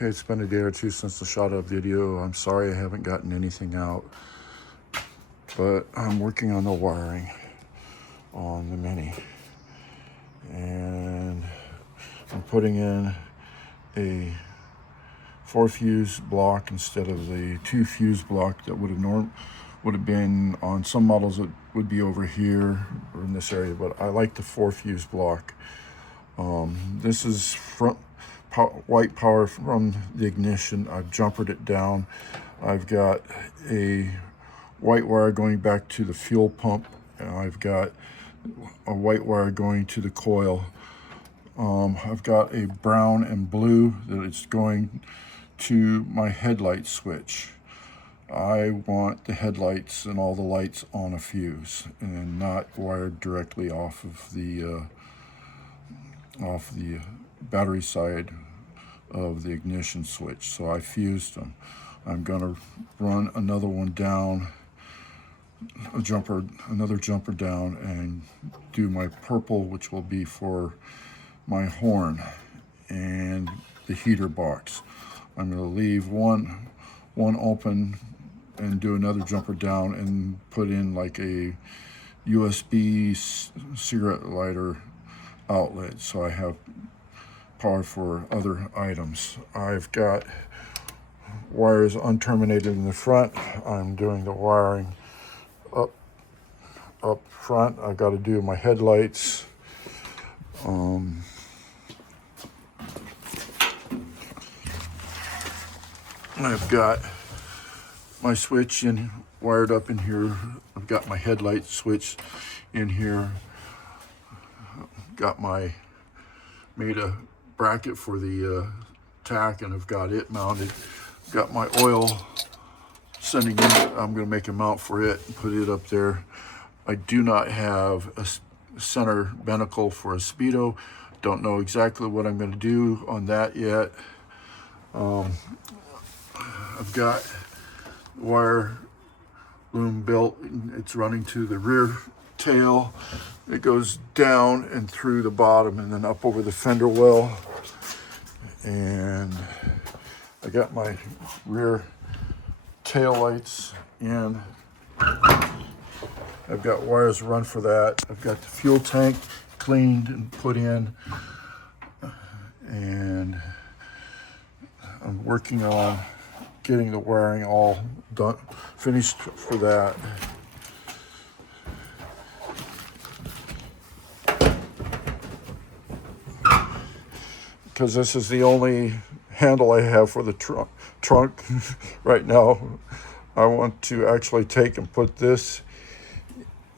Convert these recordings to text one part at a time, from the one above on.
Okay, it's been a day or two since the shot up video. I'm sorry I haven't gotten anything out, but I'm working on the wiring on the Mini, and I'm putting in a 4-fuse block instead of the 2-fuse block that would have been on some models. It would be over here or in this area, but I like the 4-fuse block. This is white power from the ignition. I've jumpered it down. I've got a white wire going back to the fuel pump, and I've got a white wire going to the coil. I've got a brown and blue that is going to my headlight switch. I want the headlights and all the lights on a fuse and not wired directly off of the battery side of the ignition switch. So I fused them. I'm going to run another one down, another jumper down, and do my purple, which will be for my horn and the heater box. I'm going to leave one open and do another jumper down and put in like a USB cigarette lighter outlet, so I have power for other items. I've got wires unterminated in the front. I'm doing the wiring up front. I've got to do my headlights. I've got my switch wired up in here. I've got my headlight switch in here. Made a bracket for the tack, and I've got it mounted. Got my oil sending in. I'm going to make a mount for it and put it up there. I do not have a center binnacle for a Speedo. Don't know exactly what I'm going to do on that yet. I've got wire loom built. It's running to the rear tail. It goes down and through the bottom and then up over the fender well. And I got my rear tail lights in. I've got wires run for that. I've got the fuel tank cleaned and put in. And I'm working on getting the wiring all done, finished for that. Because this is the only handle I have for the trunk right now. I want to actually take and put this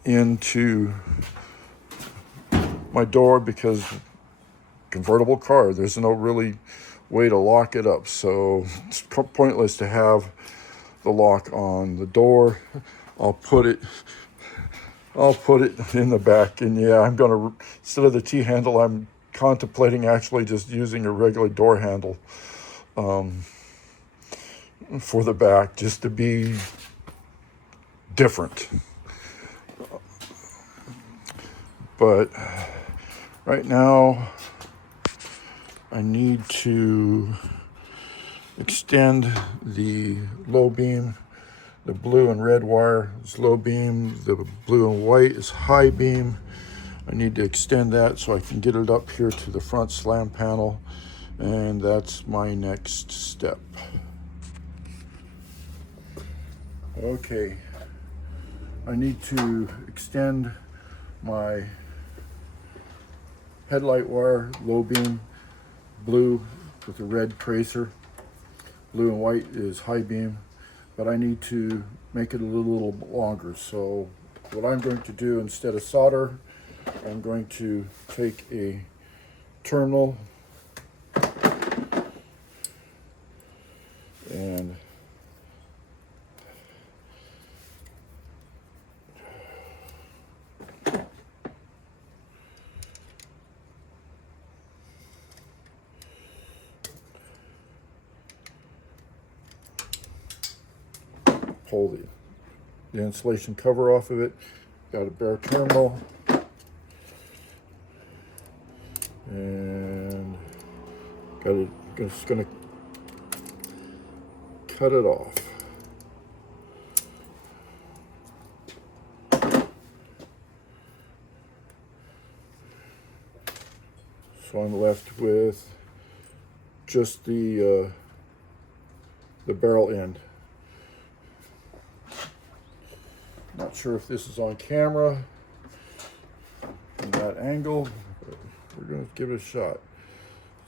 into my door, because convertible car, there's no really way to lock it up, so it's pointless to have the lock on the door. I'll put it in the back, and yeah, I'm gonna, instead of the T-handle, I'm contemplating actually just using a regular door handle for the back, just to be different. But right now I need to extend the low beam. The blue and red wire is low beam, the blue and white is high beam. I need to extend that so I can get it up here to the front slam panel, and that's my next step. Okay, I need to extend my headlight wire, low beam, blue with a red tracer. Blue and white is high beam, but I need to make it a little longer. So what I'm going to do, instead of solder, I'm going to take a terminal and pull the insulation cover off of it. Got a bare terminal, and just gonna cut it off. So I'm left with just the barrel end. Not sure if this is on camera from that angle, but we're going to give it a shot.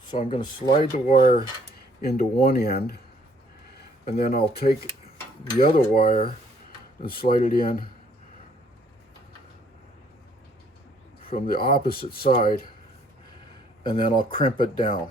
So I'm going to slide the wire into one end, and then I'll take the other wire and slide it in from the opposite side, and then I'll crimp it down.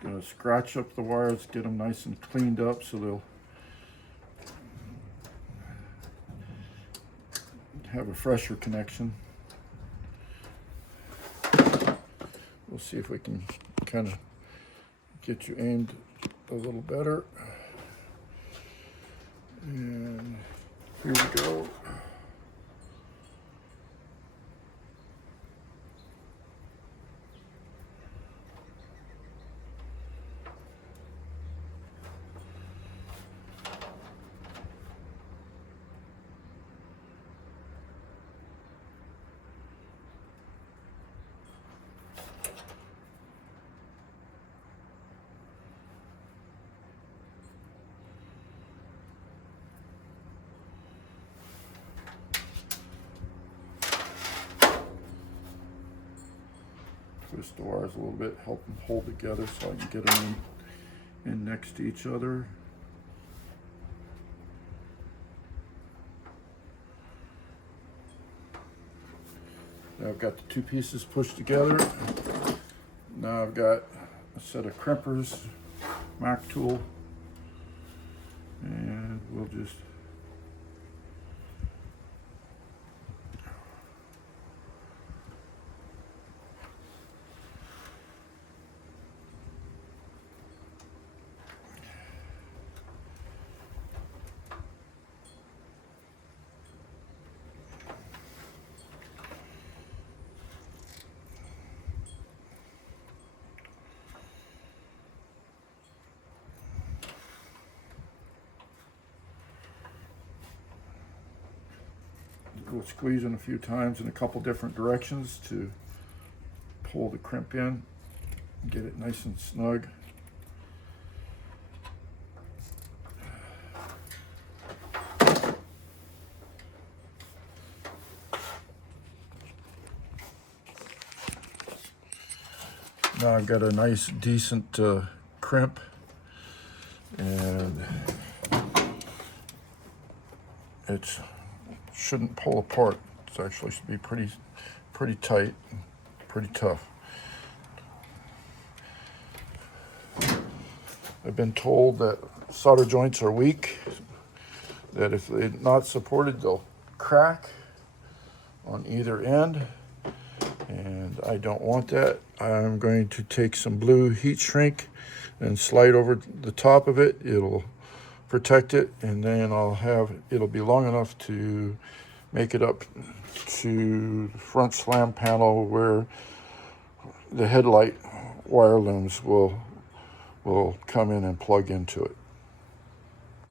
Gonna scratch up the wires, get them nice and cleaned up so they'll have a fresher connection. We'll see if we can kind of get you aimed a little better. And here we go. Twist the wires a little bit, help them hold together so I can get them in next to each other. Now I've got the two pieces pushed together. Now I've got a set of crimpers, Mac tool, and we'll just go squeezing a few times in a couple different directions to pull the crimp in and get it nice and snug. Now I've got a nice decent crimp, and it shouldn't pull apart. It's actually should be pretty tight, pretty tough. I've been told that solder joints are weak, that if they're not supported, they'll crack on either end, and I don't want that. I'm going to take some blue heat shrink and slide over the top of it. It'll protect it, and then it'll be long enough to make it up to the front slam panel where the headlight wire looms will come in and plug into it.